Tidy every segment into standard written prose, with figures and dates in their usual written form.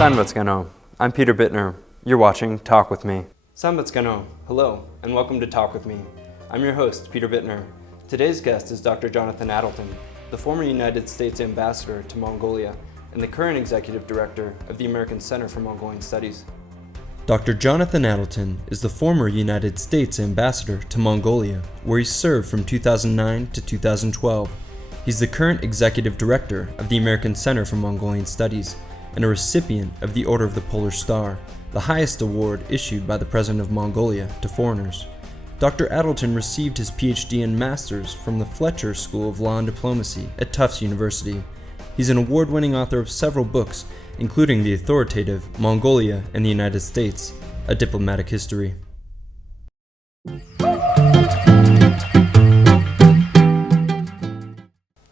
Sanbatskano. I'm Peter Bittner. You're watching Talk With Me. Sanbatskano. Hello, and welcome to Talk With Me. I'm your host, Peter Bittner. Today's guest is Dr. Jonathan Addleton, the former United States Ambassador to Mongolia and the current Executive Director of the American Center for Mongolian Studies. Dr. Jonathan Addleton is the former United States Ambassador to Mongolia, where he served from 2009 to 2012. He's the current Executive Director of the American Center for Mongolian Studies and a recipient of the Order of the Polar Star, the highest award issued by the President of Mongolia to foreigners. Dr. Addleton received his PhD and Master's from the Fletcher School of Law and Diplomacy at Tufts University. He's an award-winning author of several books, including the authoritative Mongolia and the United States, A Diplomatic History.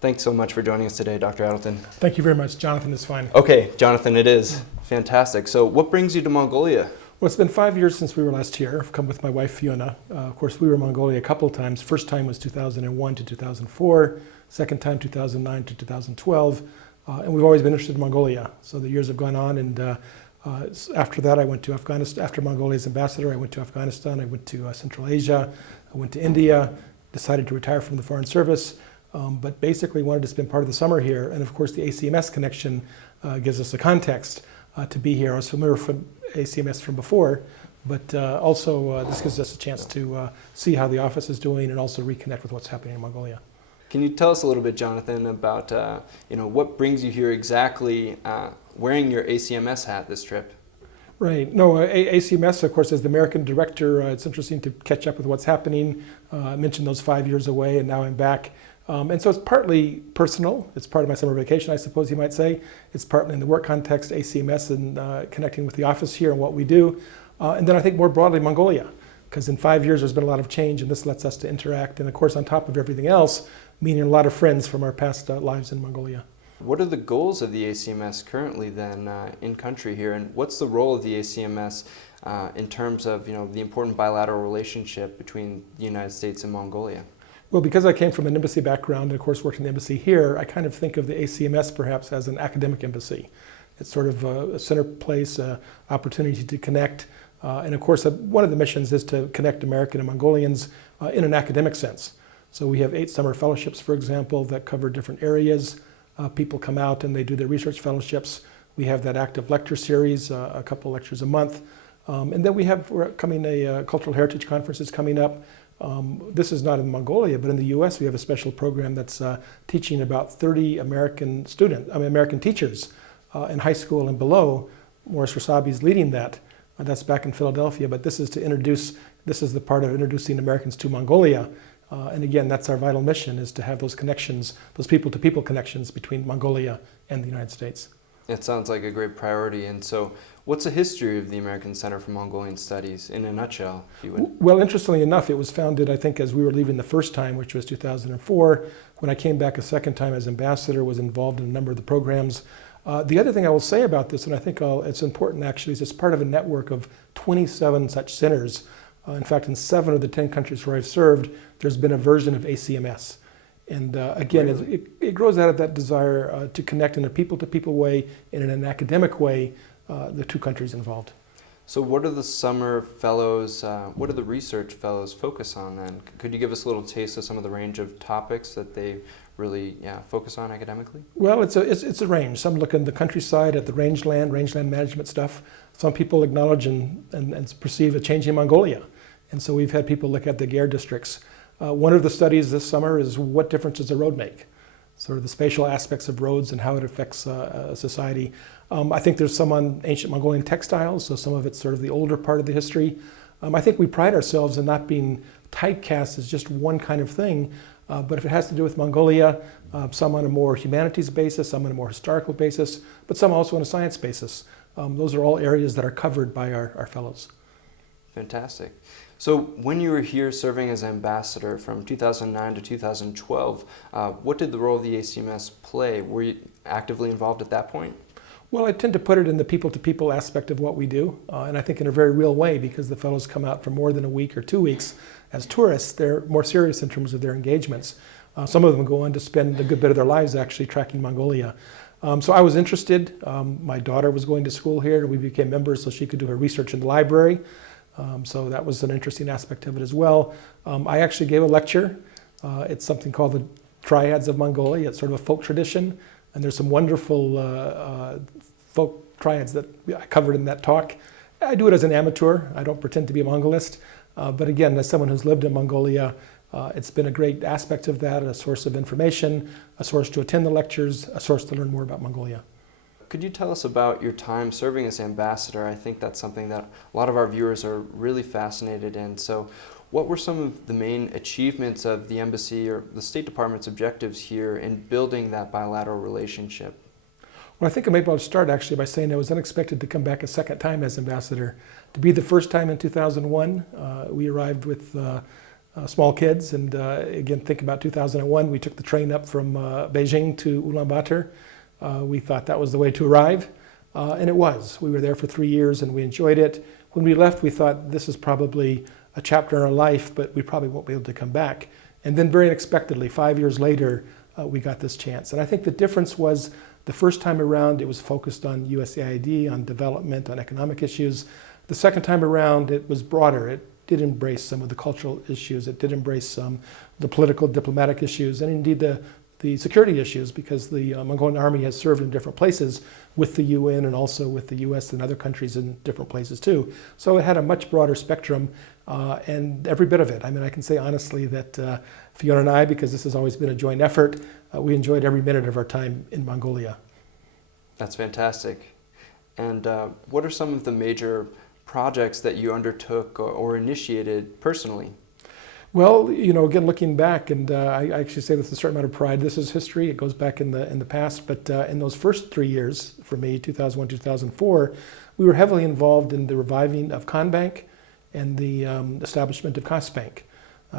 Thanks so much for joining us today, Dr. Addleton. Thank you very much. Jonathan is fine. Okay, Jonathan, it is. Fantastic. So what brings you to Mongolia? Well, it's been 5 years since we were last here. I've come with my wife, Fiona. Of course, we were in Mongolia a couple of times. First time was 2001 to 2004. Second time, 2009 to 2012. And we've always been interested in Mongolia. So the years have gone on, and after that I went to Afghanistan. After Mongolia's ambassador, I went to Afghanistan. I went to Central Asia. I went to India, decided to retire from the Foreign Service. But basically wanted to spend part of the summer here, and of course the ACMS connection gives us a context to be here. I was familiar with ACMS from before, but also this gives us a chance to see how the office is doing and also reconnect with what's happening in Mongolia. Can you tell us a little bit, Jonathan, about what brings you here exactly, wearing your ACMS hat this trip? Right. No, ACMS, of course, as the American director, it's interesting to catch up with what's happening. I mentioned those 5 years away, and now I'm back. And so it's partly personal. It's part of my summer vacation, I suppose you might say. It's partly in the work context, ACMS, and connecting with the office here and what we do. And then I think more broadly, Mongolia, because in 5 years there's been a lot of change, and this lets us to interact. And of course, on top of everything else, meeting a lot of friends from our past lives in Mongolia. What are the goals of the ACMS currently then in country here, and what's the role of the ACMS in terms of the important bilateral relationship between the United States and Mongolia? Well, because I came from an embassy background and of course worked in the embassy here, I kind of think of the ACMS perhaps as an academic embassy. It's sort of a center place, opportunity to connect. And of course, one of the missions is to connect American and Mongolians in an academic sense. So we have 8 summer fellowships, for example, that cover different areas. People come out and they do their research fellowships. We have that active lecture series, a couple lectures a month. And then we're coming a cultural heritage conference is coming up. This is not in Mongolia, but in the U.S. we have a special program that's teaching about 30 American teachers in high school and below. Morris Rasabi is leading that. That's back in Philadelphia, but this is the part of introducing Americans to Mongolia. And again, that's our vital mission, is to have those connections, those people-to-people connections between Mongolia and the United States. It sounds like a great priority. And so what's the history of the American Center for Mongolian Studies in a nutshell, if you would? Well, interestingly enough, it was founded, I think, as we were leaving the first time, which was 2004. When I came back a second time as ambassador, was involved in a number of the programs. The other thing I will say about this, and I think it's important actually, is it's part of a network of 27 such centers. In fact, in 7 of the 10 countries where I've served, there's been a version of ACMS. And again, really? it grows out of that desire to connect in a people-to-people way and in an academic way, the 2 countries involved. So what are the summer fellows, what do the research fellows focus on then? Could you give us a little taste of some of the range of topics that they really focus on academically? Well, it's a range. Some look in the countryside at the rangeland management stuff. Some people acknowledge and perceive a change in Mongolia. And so we've had people look at the Gare districts. One of the studies this summer is what difference does a road make? Sort of the spatial aspects of roads and how it affects society. I think there's some on ancient Mongolian textiles, so some of it's sort of the older part of the history. I think we pride ourselves in not being typecast as just one kind of thing, but if it has to do with Mongolia, some on a more humanities basis, some on a more historical basis, but some also on a science basis. Those are all areas that are covered by our fellows. Fantastic. So when you were here serving as ambassador from 2009 to 2012, what did the role of the ACMS play? Were you actively involved at that point? Well, I tend to put it in the people-to-people aspect of what we do, and I think in a very real way, because the fellows come out for more than a week or 2 weeks as tourists. They're more serious in terms of their engagements. Some of them go on to spend a good bit of their lives actually tracking Mongolia. So I was interested. My daughter was going to school here. We became members so she could do her research in the library. So that was an interesting aspect of it as well. I actually gave a lecture. It's something called the Triads of Mongolia. It's sort of a folk tradition. And there's some wonderful folk triads that I covered in that talk. I do it as an amateur. I don't pretend to be a Mongolist. But again, as someone who's lived in Mongolia, it's been a great aspect of that, a source of information, a source to attend the lectures, a source to learn more about Mongolia. Could you tell us about your time serving as ambassador? I think that's something that a lot of our viewers are really fascinated in. So what were some of the main achievements of the embassy or the State Department's objectives here in building that bilateral relationship? Well, I think I maybe I'll start actually by saying I was unexpected to come back a second time as ambassador. To be the first time in 2001, we arrived with small kids, and again, think about 2001, we took the train up from Beijing to Ulaanbaatar. We thought that was the way to arrive, and it was. We were there for 3 years and we enjoyed it. When we left, we thought this is probably a chapter in our life, but we probably won't be able to come back. And then very unexpectedly, 5 years later, we got this chance. And I think the difference was the first time around, it was focused on USAID, on development, on economic issues. The second time around, it was broader. It did embrace some of the cultural issues. It did embrace the political, diplomatic issues, and indeed the security issues, because the Mongolian army has served in different places with the UN and also with the US and other countries in different places too. So it had a much broader spectrum, and every bit of it. I mean, I can say honestly that Fiona and I, because this has always been a joint effort, we enjoyed every minute of our time in Mongolia. That's fantastic. And what are some of the major projects that you undertook or initiated personally? Well, you know, again, looking back, and I actually say this with a certain amount of pride, this is history, it goes back in the past, but in those first 3 years, for me, 2001, 2004, we were heavily involved in the reviving of Conbank and the establishment of Costbank.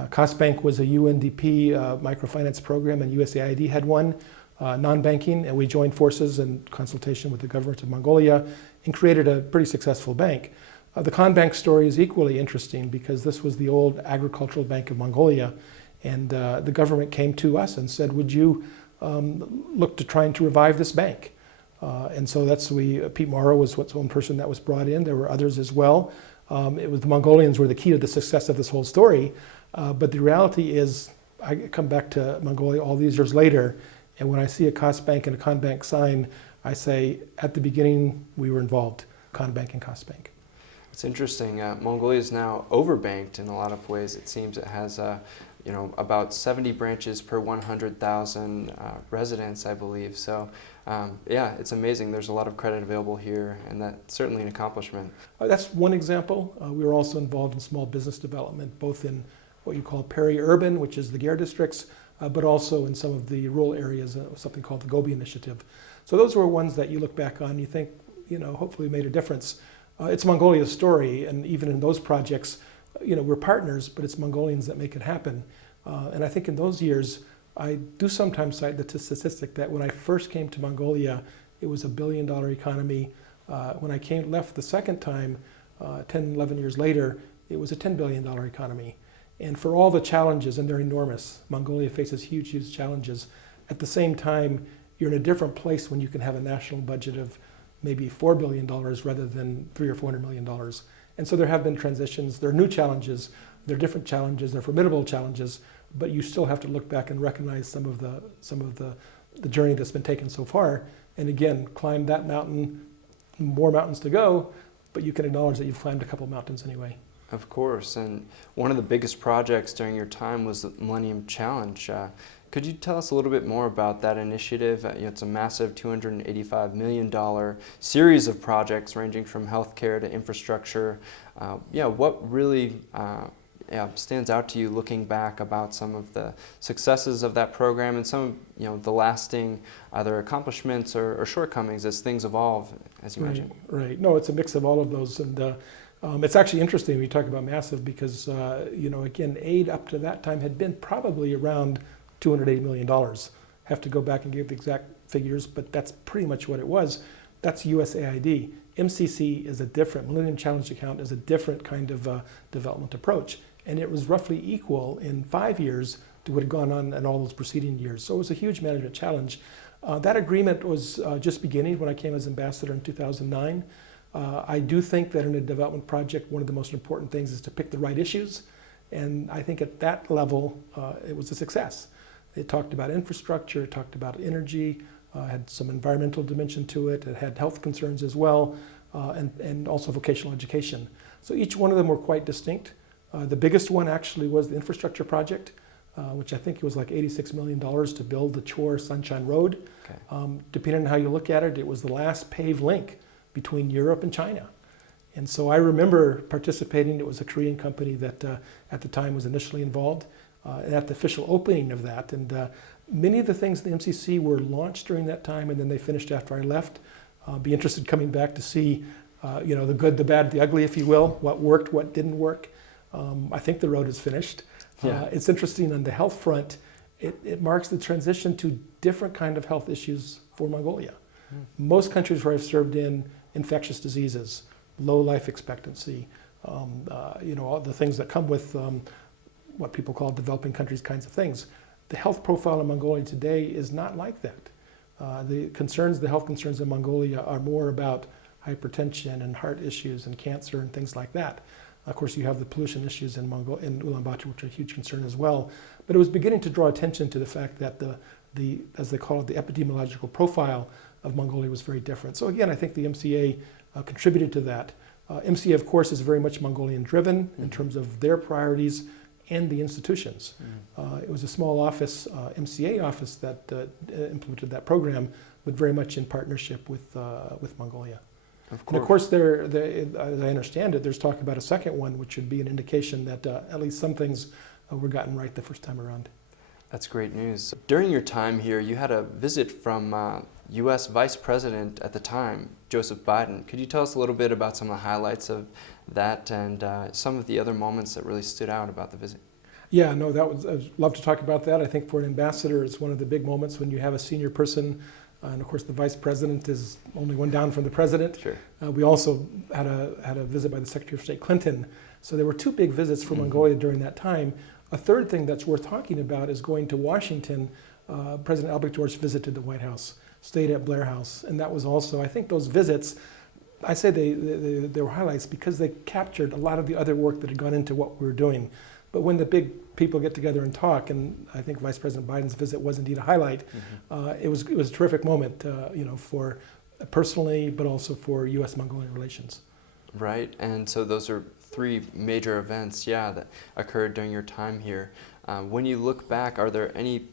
Costbank was a UNDP microfinance program, and USAID had one, non-banking, and we joined forces in consultation with the government of Mongolia and created a pretty successful bank. The Conbank story is equally interesting because this was the old agricultural bank of Mongolia, and the government came to us and said, would you look to trying to revive this bank? And so Pete Morrow was one person that was brought in. There were others as well. It was the Mongolians were the key to the success of this whole story. But the reality is, I come back to Mongolia all these years later, and when I see a Costbank and a Conbank sign, I say, at the beginning, we were involved, Conbank and Costbank. It's interesting. Mongolia is now overbanked in a lot of ways. It seems it has about 70 branches per 100,000 residents, I believe. So yeah, it's amazing. There's a lot of credit available here, and that's certainly an accomplishment. That's one example. We were also involved in small business development, both in what you call peri-urban, which is the GARE districts, but also in some of the rural areas, something called the Gobi Initiative. So those were ones that you look back on, you think, hopefully made a difference. It's Mongolia's story, and even in those projects, we're partners, but it's Mongolians that make it happen. And I think in those years, I do sometimes cite the statistic that when I first came to Mongolia, it was $1 billion economy. When I left the second time, 10, 11 years later, it was a $10 billion economy. And for all the challenges, and they're enormous, Mongolia faces huge, huge challenges. At the same time, you're in a different place when you can have a national budget of maybe $4 billion rather than $300 or $400 million. And so there have been transitions. There are new challenges. There are different challenges. There are formidable challenges. But you still have to look back and recognize some of the journey that's been taken so far. And again, climb that mountain, more mountains to go, but you can acknowledge that you've climbed a couple mountains anyway. Of course, and one of the biggest projects during your time was the Millennium Challenge. Could you tell us a little bit more about that initiative? It's a massive $285 million series of projects ranging from healthcare to infrastructure. What really stands out to you looking back about some of the successes of that program and some of the lasting either accomplishments or shortcomings as things evolve, as you mentioned? Right. No, it's a mix of all of those, and it's actually interesting when you talk about massive because again, aid up to that time had been probably around $280 million. Have to go back and give the exact figures, but that's pretty much what it was. That's USAID. MCC is a different, Millennium Challenge account is a different kind of development approach. And it was roughly equal in 5 years to what had gone on in all those preceding years. So it was a huge management challenge. That agreement was just beginning when I came as ambassador in 2009. I do think that in a development project, one of the most important things is to pick the right issues. And I think at that level, it was a success. It talked about infrastructure, it talked about energy, had some environmental dimension to it, it had health concerns as well, and also vocational education. So each one of them were quite distinct. The biggest one actually was the infrastructure project, which I think was like $86 million to build the Chor-Sunshine Road. Okay. Depending on how you look at it, it was the last paved link between Europe and China. And so I remember participating. It was a Korean company that at the time was initially involved at the official opening of that. And many of the things in the MCC were launched during that time, and then they finished after I left. Be interested coming back to see the good, the bad, the ugly, if you will, what worked, what didn't work. I think the road is finished. Yeah. It's interesting on the health front, it marks the transition to different kind of health issues for Mongolia. Most countries where I've served in, infectious diseases, low life expectancy, all the things that come with what people call developing countries kinds of things. The health profile of Mongolia today is not like that. The health concerns in Mongolia are more about hypertension and heart issues and cancer and things like that. Of course, you have the pollution issues in Ulaanbaatar, which are a huge concern as well. But it was beginning to draw attention to the fact that the as they call it, the epidemiological profile of Mongolia was very different. So again, I think the MCA contributed to that. MCA, of course, is very much Mongolian-driven in terms of their priorities and the institutions. It was a small office, MCA office, that implemented that program, but very much in partnership with Mongolia. And of course, as I understand it, there's talk about a second one, which would be an indication that at least some things were gotten right the first time around. That's great news. During your time here, you had a visit from U.S. Vice President at the time, Joseph Biden. Could you tell us a little bit about some of the highlights of that and some of the other moments that really stood out about the visit? Yeah, no, I'd love to talk about that. I think for an ambassador, it's one of the big moments when you have a senior person. And of course, the vice president is only one down from the president. Sure. We also had a visit by the Secretary of State Clinton. So there were two big visits for Mongolia during that time. A third thing that's worth talking about is going to Washington. President Al Baktor's visit the White House, stayed at Blair House. And that was also, I think those visits, I say they were highlights because they captured a lot of the other work that had gone into what we were doing. But when the big people get together and talk, and I think Vice President Biden's visit was indeed a highlight, it was a terrific moment, for personally, but also for U.S.-Mongolian relations. Right, and so those are three major events, that occurred during your time here. When you look back, are there any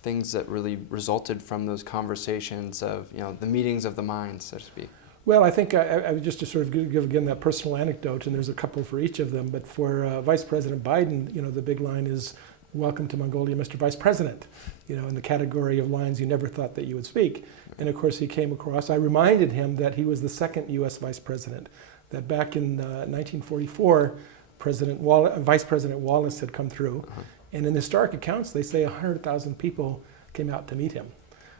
things that really resulted from those conversations of, the meetings of the minds, so to speak? Well, I think I just to sort of give again that personal anecdote, and there's a couple for each of them, but for Vice President Biden, the big line is, "Welcome to Mongolia, Mr. Vice President," in the category of lines you never thought that you would speak. And of course he came across, I reminded him that he was the second U.S. Vice President, that back in 1944, Vice President Wallace had come through, and in historic accounts they say 100,000 people came out to meet him.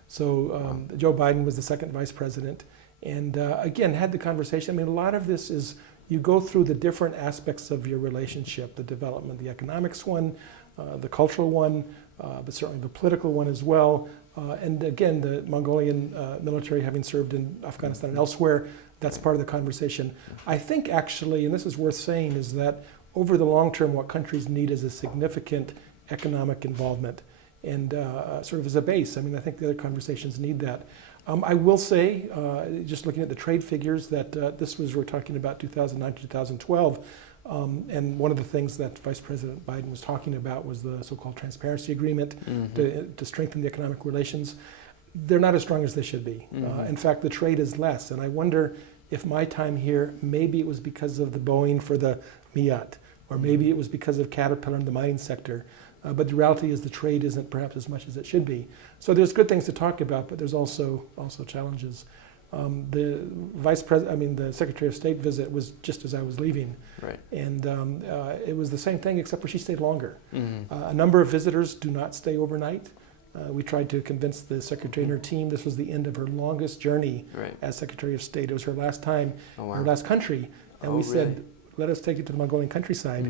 So Joe Biden was the second Vice President. And again, had the conversation. I mean, a lot of this is you go through the different aspects of your relationship, the development, the economics one, the cultural one, but certainly the political one as well. And again, the Mongolian military having served in Afghanistan and elsewhere, that's part of the conversation. I think actually, and this is worth saying, is that over the long term, what countries need is a significant economic involvement and sort of as a base. I mean, I think the other conversations need that. I will say, just looking at the trade figures, that we're talking about 2009 to 2012, and one of the things that Vice President Biden was talking about was the so-called transparency agreement to strengthen the economic relations. They're not as strong as they should be. In fact, the trade is less, and I wonder if my time here, maybe it was because of the Boeing for the Miat, or maybe it was because of Caterpillar in the mining sector. But the reality is the trade isn't perhaps as much as it should be. So there's good things to talk about, but there's also challenges. The Secretary of State visit was just as I was leaving. Right. And it was the same thing, except for she stayed longer. A number of visitors do not stay overnight. We tried to convince the Secretary and her team this was the end of her longest journey as Secretary of State. It was her last time, her last country. And we said, let us take you to the Mongolian countryside,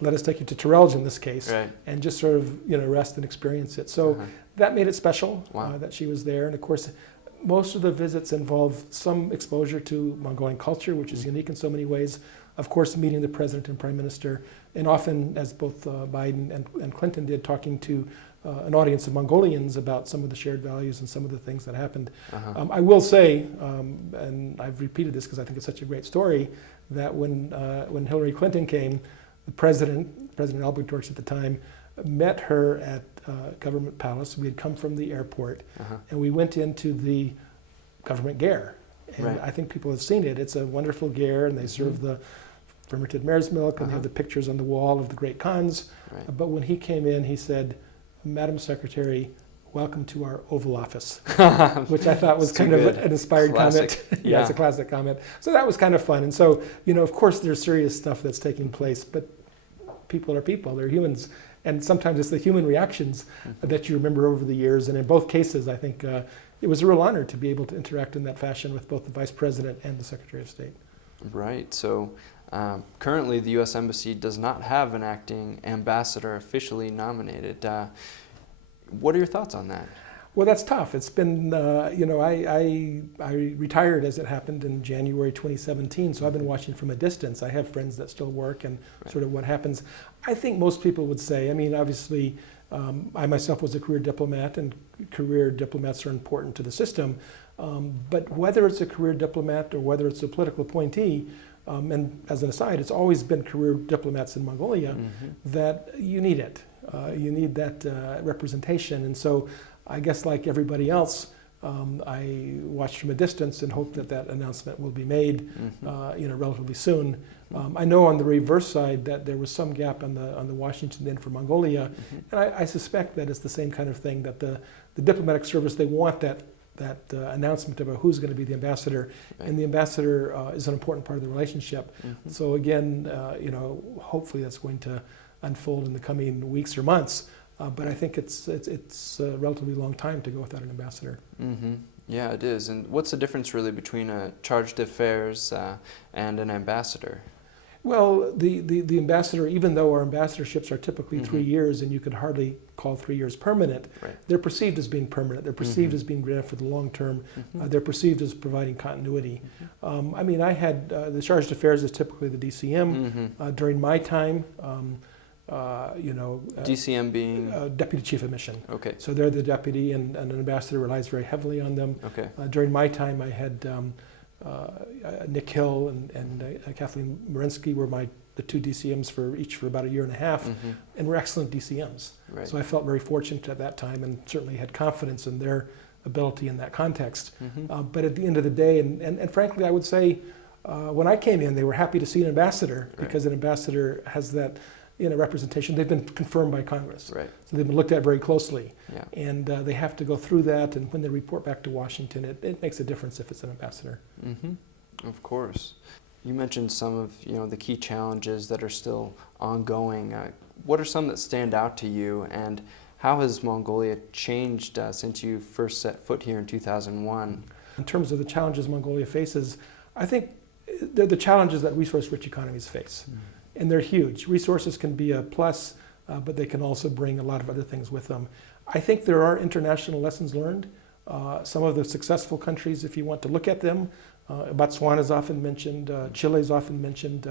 let us take you to Terelj in this case, and just sort of rest and experience it. So that made it special that she was there. And of course, most of the visits involve some exposure to Mongolian culture, which is unique in so many ways. Of course, meeting the president and prime minister, and often, as both Biden and Clinton did, talking to an audience of Mongolians about some of the shared values and some of the things that happened. I will say, and I've repeated this because I think it's such a great story, that when Hillary Clinton came, the President Albert Dorch at the time, met her at Government Palace. We had come from the airport, and we went into the government ger. And I think people have seen it. It's a wonderful ger, and they serve the fermented mare's milk, and they have the pictures on the wall of the great Khans. But when he came in, he said, "Madam Secretary, welcome to our Oval Office," which I thought was kind of an inspired comment. Yeah, it's a classic comment. So that was kind of fun. And so, of course, there's serious stuff that's taking place, but people are people, they're humans. And sometimes it's the human reactions that you remember over the years. And in both cases, I think it was a real honor to be able to interact in that fashion with both the Vice President and the Secretary of State. Right. So currently, the U.S. Embassy does not have an acting ambassador officially nominated. What are your thoughts on that? Well, that's tough. It's been, I retired as it happened in January 2017, so I've been watching from a distance. I have friends that still work and sort of what happens. I think most people would say, obviously, I myself was a career diplomat, and career diplomats are important to the system. But whether it's a career diplomat or whether it's a political appointee, and as an aside, it's always been career diplomats in Mongolia, that you need it. You need that representation. And so I guess like everybody else, I watched from a distance and hope that that announcement will be made relatively soon. I know on the reverse side that there was some gap on the Washington end for Mongolia, and I suspect that it's the same kind of thing, that the diplomatic service, they want that announcement about who's going to be the ambassador, and the ambassador is an important part of the relationship. So again, hopefully that's going to unfold in the coming weeks or months. But I think it's a relatively long time to go without an ambassador. Yeah, it is. And what's the difference really between a charge d'affaires and an ambassador? Well, the ambassador, even though our ambassadorships are typically 3 years, and you could hardly call 3 years permanent, they're perceived as being permanent. They're perceived as being granted for the long term. They're perceived as providing continuity. I had the charge d'affaires is typically the DCM. During my time, DCM being? Deputy Chief of Mission. Okay. So they're the deputy, and an ambassador relies very heavily on them. Okay. During my time, I had Nick Hill and Kathleen Marinsky were the two DCMs for about a year and a half, and were excellent DCMs. So I felt very fortunate at that time, and certainly had confidence in their ability in that context. But at the end of the day, and frankly, I would say when I came in, they were happy to see an ambassador, because an ambassador has that representation. They've been confirmed by Congress. So they've been looked at very closely. And they have to go through that, and when they report back to Washington, it makes a difference if it's an ambassador. Of course. You mentioned some of the key challenges that are still ongoing. What are some that stand out to you, and how has Mongolia changed since you first set foot here in 2001? In terms of the challenges Mongolia faces, I think they're the challenges that resource-rich economies face. And they're huge. Resources can be a plus, but they can also bring a lot of other things with them. I think there are international lessons learned. Some of the successful countries, if you want to look at them, Botswana is often mentioned, Chile is often mentioned,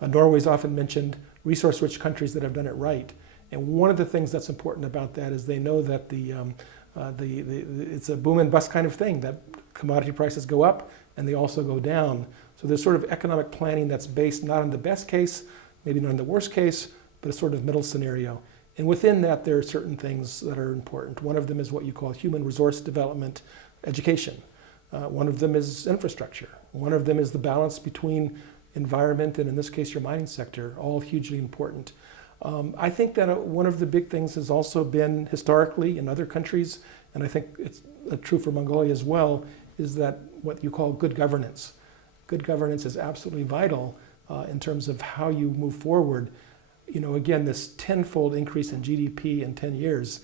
Norway is often mentioned, resource-rich countries that have done it right. And one of the things that's important about that is they know that it's a boom and bust kind of thing, that commodity prices go up and they also go down. So there's sort of economic planning that's based not on the best case, maybe not on the worst case, but a sort of middle scenario. And within that, there are certain things that are important. One of them is what you call human resource development education. One of them is infrastructure. One of them is the balance between environment and, in this case, your mining sector, all hugely important. I think that one of the big things has also been historically in other countries, and I think it's true for Mongolia as well, is that what you call good governance. Good governance is absolutely vital in terms of how you move forward. Again, this tenfold increase in GDP in 10 years,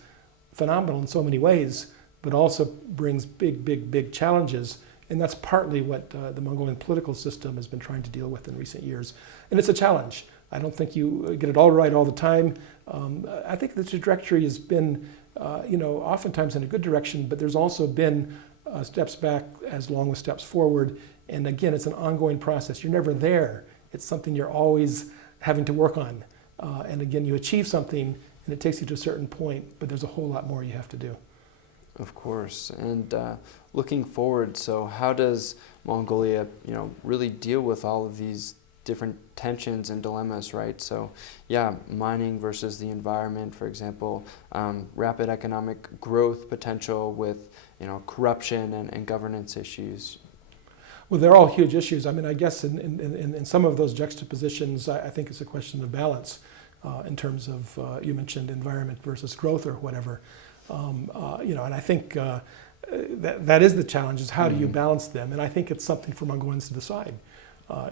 phenomenal in so many ways, but also brings big challenges. And that's partly what the Mongolian political system has been trying to deal with in recent years. And it's a challenge. I don't think you get it all right all the time. I think the trajectory has been, oftentimes in a good direction, but there's also been steps back as long as steps forward. And again, it's an ongoing process. You're never there. It's something you're always having to work on. And again, you achieve something and it takes you to a certain point, but there's a whole lot more you have to do. Of course. And looking forward, so how does Mongolia, really deal with all of these different tensions and dilemmas, right? So yeah, mining versus the environment, for example, rapid economic growth potential with, corruption and governance issues. Well, they're all huge issues. I mean, I guess in some of those juxtapositions, I think it's a question of balance in terms of, you mentioned environment versus growth or whatever. And I think that is the challenge, is how do you balance them? And I think it's something for Mongolians to decide.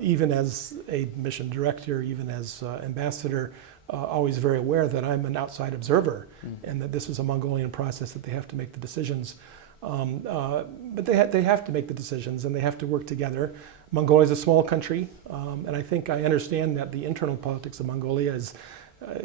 Even as a mission director, even as ambassador, always very aware that I'm an outside observer and that this is a Mongolian process that they have to make the decisions. But they have to make the decisions and they have to work together. Mongolia is a small country, and I think I understand that the internal politics of Mongolia is,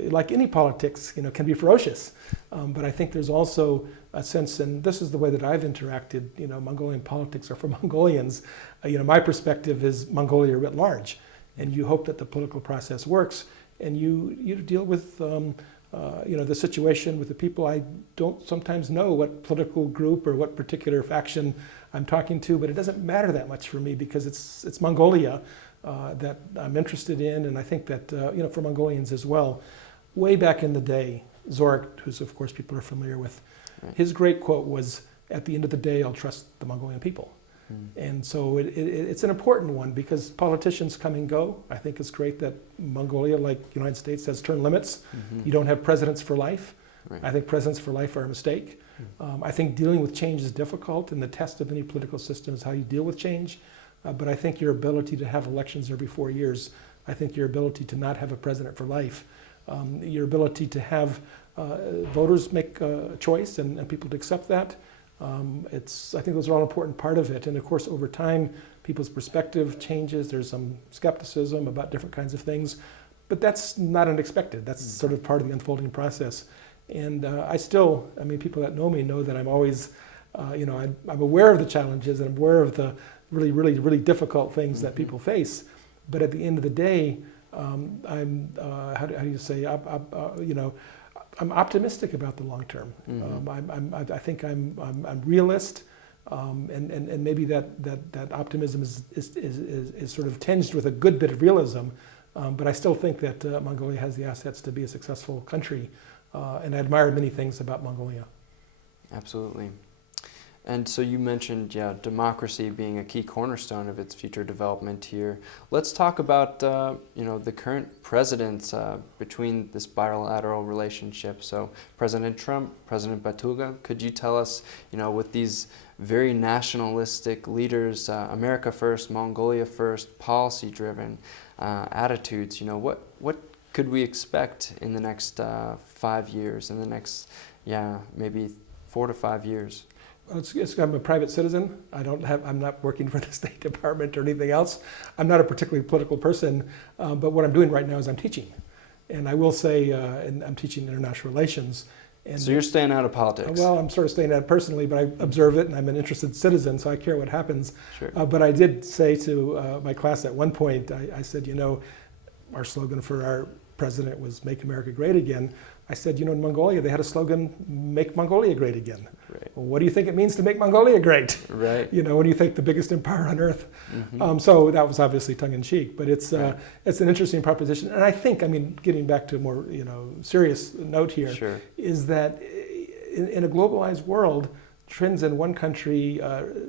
like any politics, can be ferocious. But I think there's also a sense, and this is the way that I've interacted, Mongolian politics are for Mongolians. My perspective is Mongolia writ large, and you hope that the political process works, and you deal with the situation with the people. I don't sometimes know what political group or what particular faction I'm talking to, but it doesn't matter that much for me because it's Mongolia that I'm interested in, and I think that for Mongolians as well. Way back in the day, Zorik, who's of course people are familiar with, his great quote was, "At the end of the day, I'll trust the Mongolian people." And so it's an important one because politicians come and go. I think it's great that Mongolia, like the United States, has term limits. You don't have presidents for life. Right. I think presidents for life are a mistake. I think dealing with change is difficult, and the test of any political system is how you deal with change. But I think your ability to have elections every 4 years, I think your ability to not have a president for life, your ability to have voters make a choice and people to accept that, I think those are all an important part of it. And of course, over time, people's perspective changes. There's some skepticism about different kinds of things, but that's not unexpected. That's sort of part of the unfolding process. And people that know me know that I'm always, I'm aware of the challenges and I'm aware of the really, really, really difficult things that people face. But at the end of the day, I'm I'm optimistic about the long term. I think I'm realist, and maybe that optimism is sort of tinged with a good bit of realism. But I still think that Mongolia has the assets to be a successful country, and I admire many things about Mongolia. Absolutely. And so you mentioned, democracy being a key cornerstone of its future development here. Let's talk about, the current presidents between this bilateral relationship. So President Trump, President Batuga, could you tell us, with these very nationalistic leaders, America first, Mongolia first, policy-driven attitudes, what could we expect in the next 5 years, in the next, maybe 4 to 5 years? I'm a private citizen. I'm not working for the State Department or anything else. I'm not a particularly political person, but what I'm doing right now is I'm teaching. And I will say, and I'm teaching international relations. And so you're staying out of politics? Well, I'm sort of staying out personally, but I observe it and I'm an interested citizen, so I care what happens. Sure. But I did say to my class at one point, I said, our slogan for our president was "Make America Great Again." I said, in Mongolia, they had a slogan, "Make Mongolia Great Again." Right. Well, what do you think it means to make Mongolia great? Right. When you think the biggest empire on earth. So that was obviously tongue-in-cheek, but it's an interesting proposition. And I think, getting back to a more, serious note here, sure, is that in a globalized world, trends in one country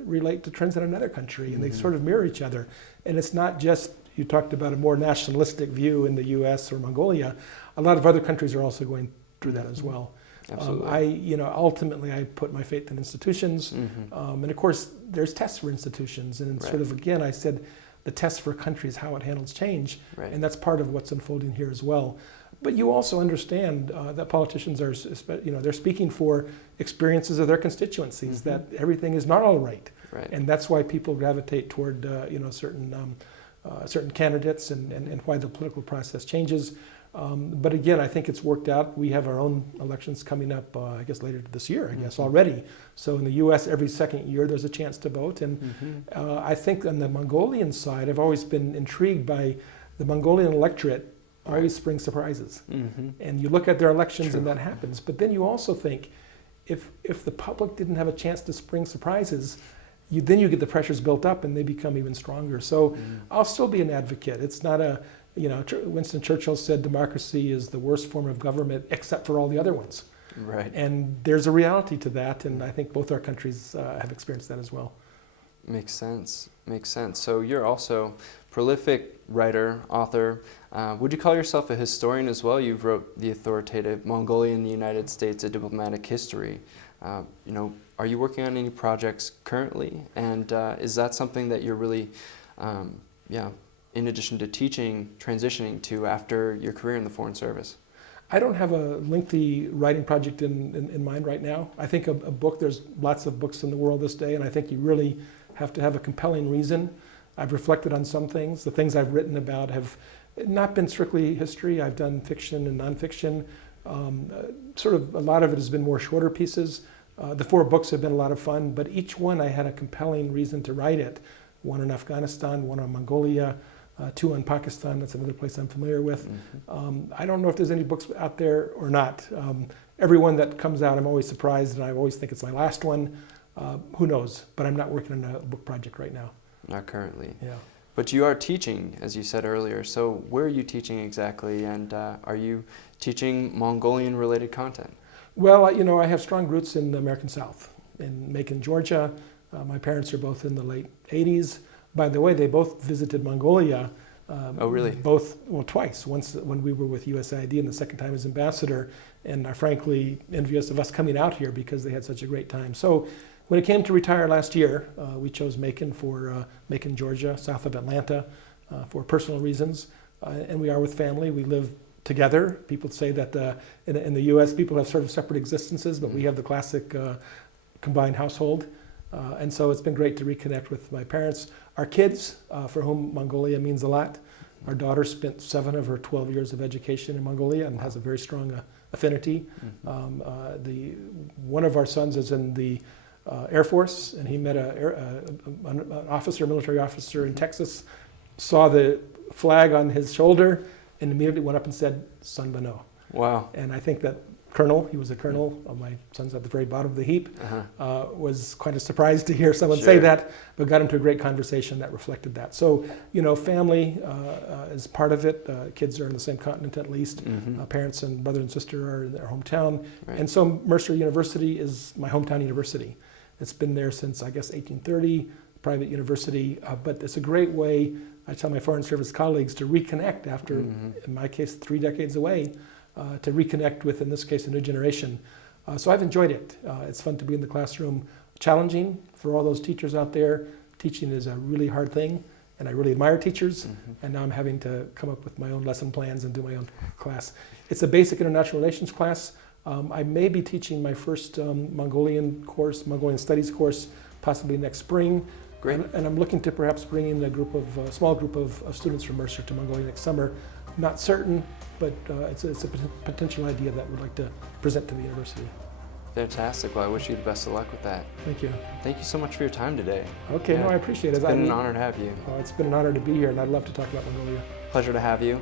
relate to trends in another country, and they sort of mirror each other. And it's not just, you talked about a more nationalistic view in the US or Mongolia. A lot of other countries are also going through that as well. Absolutely. Ultimately I put my faith in institutions. And of course, there's tests for institutions. And sort of, again, I said the test for a country is how it handles change. Right. And that's part of what's unfolding here as well. But you also understand that politicians are, they're speaking for experiences of their constituencies, that everything is not all right. Right. And that's why people gravitate toward certain candidates and why the political process changes. But again, I think it's worked out. We have our own elections coming up, I guess later this year, I guess already. So in the U.S., every second year there's a chance to vote. And I think on the Mongolian side, I've always been intrigued by the Mongolian electorate always brings surprises. And you look at their elections and that happens. But then you also think, if the public didn't have a chance to spring surprises, then you get the pressures built up and they become even stronger. So I'll still be an advocate. It's not a, Winston Churchill said democracy is the worst form of government except for all the other ones. Right. And there's a reality to that, and I think both our countries have experienced that as well. Makes sense. So you're also prolific writer, author. Would you call yourself a historian as well? You've wrote The Authoritative Mongolia in the United States, A Diplomatic History. Are you working on any projects currently? And is that something that you're really, in addition to teaching, transitioning to after your career in the Foreign Service? I don't have a lengthy writing project in mind right now. I think a book, there's lots of books in the world this day, and I think you really have to have a compelling reason. I've reflected on some things. The things I've written about have not been strictly history. I've done fiction and nonfiction. Sort of a lot of it has been more shorter pieces. The 4 books have been a lot of fun, but each one I had a compelling reason to write it. One on Afghanistan, one on Mongolia, 2 on Pakistan. That's another place I'm familiar with. I don't know if there's any books out there or not. Every one that comes out, I'm always surprised, and I always think it's my last one. Who knows? But I'm not working on a book project right now. Not currently. Yeah. But you are teaching, as you said earlier. So where are you teaching exactly? And are you teaching Mongolian-related content? Well, I have strong roots in the American South, in Macon, Georgia. My parents are both in the late 80s. By the way, they both visited Mongolia. Oh, really? Twice. Once when we were with USAID and the second time as ambassador, and are frankly envious of us coming out here because they had such a great time. So when it came to retire last year, we chose Macon for Macon, Georgia, south of Atlanta, for personal reasons. And we are with family. We live together. People say that in the U.S. people have sort of separate existences, but we have the classic combined household. And so it's been great to reconnect with my parents. Our kids, for whom Mongolia means a lot. Our daughter spent 7 of her 12 years of education in Mongolia and has a very strong affinity. One of our sons is in the Air Force, and he met an officer, military officer in Texas, saw the flag on his shoulder, and immediately went up and said, "Son Bano." Wow. And I think that colonel, he was a colonel, my son's at the very bottom of the heap, was quite a surprise to hear someone say that, but got into a great conversation that reflected that. So, family is part of it. Kids are in the same continent at least. Parents and brother and sister are in their hometown. Right. And so Mercer University is my hometown university. It's been there since, I guess, 1830, private university, but it's a great way, I tell my Foreign Service colleagues, to reconnect after, in my case, 3 decades away, to reconnect with, in this case, a new generation. So I've enjoyed it. It's fun to be in the classroom. Challenging for all those teachers out there. Teaching is a really hard thing, and I really admire teachers, and now I'm having to come up with my own lesson plans and do my own class. It's a basic international relations class. I may be teaching my first Mongolian studies course, possibly next spring. Great. And I'm looking to perhaps bring in a small group of students from Mercer to Mongolia next summer. Not certain, but it's a potential idea that we'd like to present to the university. Fantastic. Well, I wish you the best of luck with that. Thank you. Thank you so much for your time today. Okay, no, I appreciate it. It's been an honor to have you. It's been an honor to be here, and I'd love to talk about Mongolia. Pleasure to have you.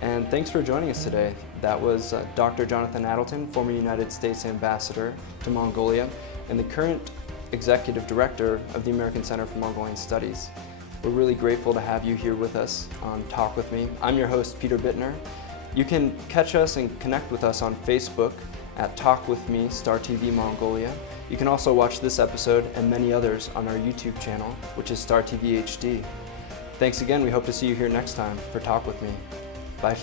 And thanks for joining us today. That was Dr. Jonathan Addleton, former United States Ambassador to Mongolia, and the current Executive Director of the American Center for Mongolian Studies. We're really grateful to have you here with us on Talk With Me. I'm your host, Peter Bittner. You can catch us and connect with us on Facebook at Talk With Me, Star TV Mongolia. You can also watch this episode and many others on our YouTube channel, which is Star TV HD. Thanks again. We hope to see you here next time for Talk With Me. Bye.